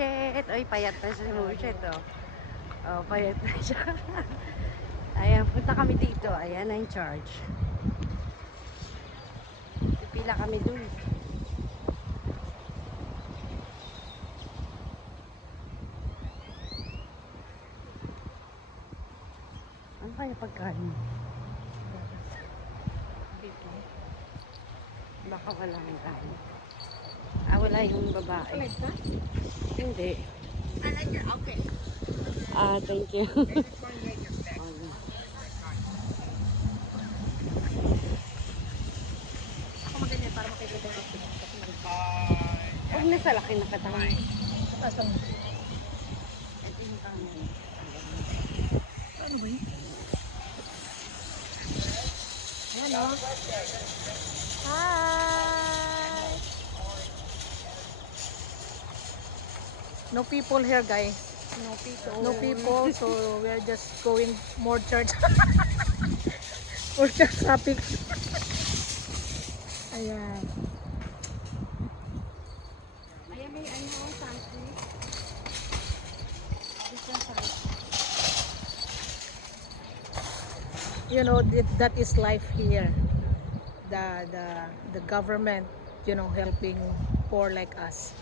Mushet. Oy, payat na si Mushet, oh. Oh, payat na siya. Ayan, punta kami dito. Ayan na yung charge. Pipila kami dun. Ano kaya pagkain? Baka wala ng kain. Wala yung babae. Hindi. I like your outfit. Thank you. Ako maganyan para makikita yung outfit. Huwag na sa laki na katawan. Ito yung kanin. ano ba yun? Ayan o. Hi! No people here, guys. No people. No people, so we're just going more church. More church traffic. Ayan. Ayan, may ano, sandwich. You know, that is life here. The government, you know, helping poor like us.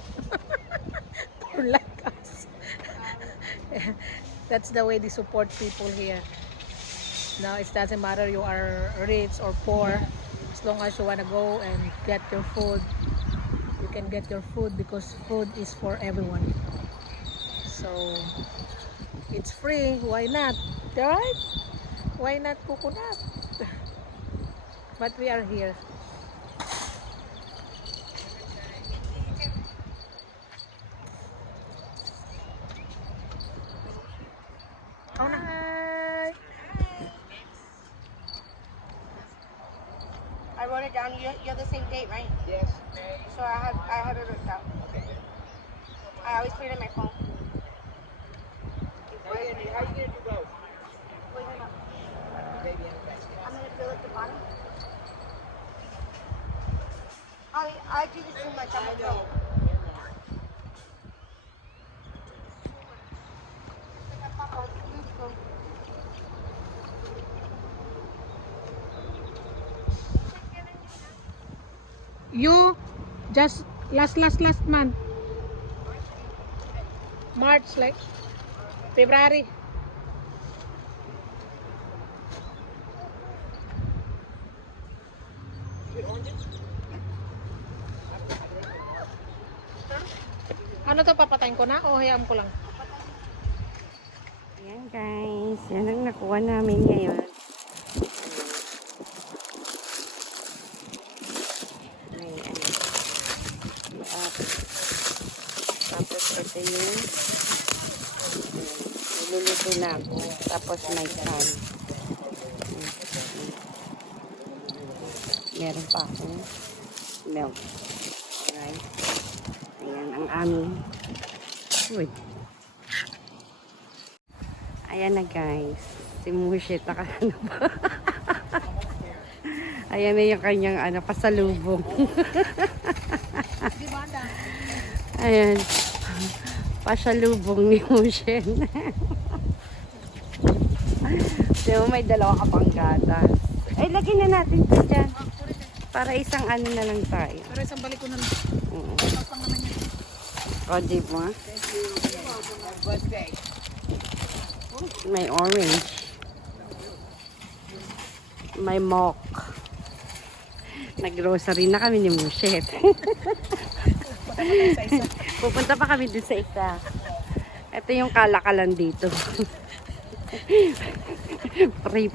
Poor like us. That's the way they support people here. Now it doesn't matter you are rich or poor, as long as you want to go and get your food, you can get your food because food is for everyone. So it's free, why not? Right? Why not coconut? But we are here. Hi. I wrote it down. You're the same date, right? Yes. So I have it written down. Okay. I always put it in my phone. How you gonna do both? Wait, no, no. Baby and the basket. I'm gonna fill at the bottom. I do this too much. I'm gonna throw. You just last month, March, like February. Ano to, papatayin ko na o hayaan ko lang? Ayan guys, yan ang nakuha namin ngayon. May ano. Tapos ito yung niluluto na ako. Tapos may pan. Meron pa akong milk. Alright. Ayan ang aming food. Ayan na guys. Si Mushet ano ba? Ayan na yung kanyang ano, pasalubong. Ayan. Pasalubong ni Mushet. Diba may dalawa ka pang gatas. Ay, lagyan na natin ito dyan. Para isang ano na lang tayo. Pero isang balik ko na lang. O, diba? May orange. May mock. Nag-grocery na kami ni Mushet. Pupunta pa kami dun sa isa. Ito yung kalakalan dito. Prep.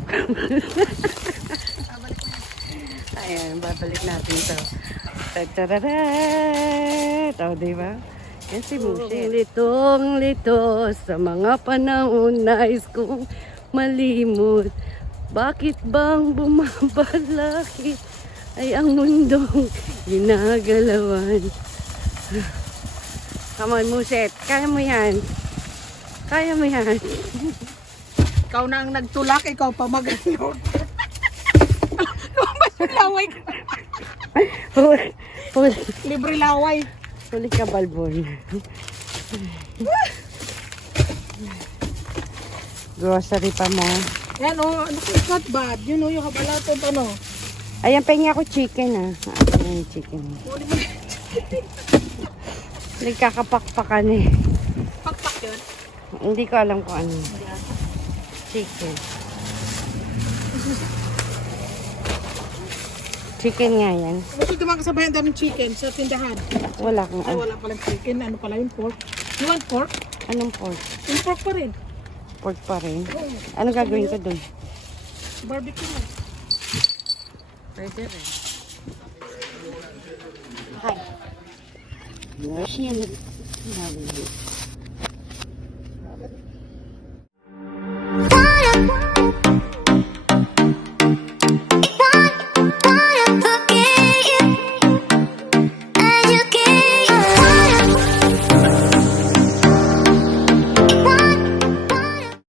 Ayan, babalik natin ito. Tatarara! Ito, diba? Yan si Mushet. Litong-lito sa mga panahon nais kong malimot. Bakit bang bumabalakit ay ang mundong ginagalawan? Come on, Mushet. Kaya mo yan. Kaya mo yan. Ikaw na ang nagtulak, ikaw pa mag-ano. Lumabas yung laway. Huli Libre laway. ka, balbon. Grocery pa mo. Yan oh, it's not bad. You know, you have a lot of ano. Ayan, pengi ako chicken ah. Ayan yung chicken. Nagkakapakpakan eh. Pakpak yun. Hindi ko alam kung ano. Chicken. Chicken nga yan. Gusto naman kasabayan daming chicken sa tindahan. Wala kang Ay, wala palang chicken. Ano pala yung pork? You want pork? Anong pork? Yung pork pa rin. Pork pa rin. Oo. Ano gagawin ko dun? Barbecue mo. Pwede rin. Hi. Yes, yan.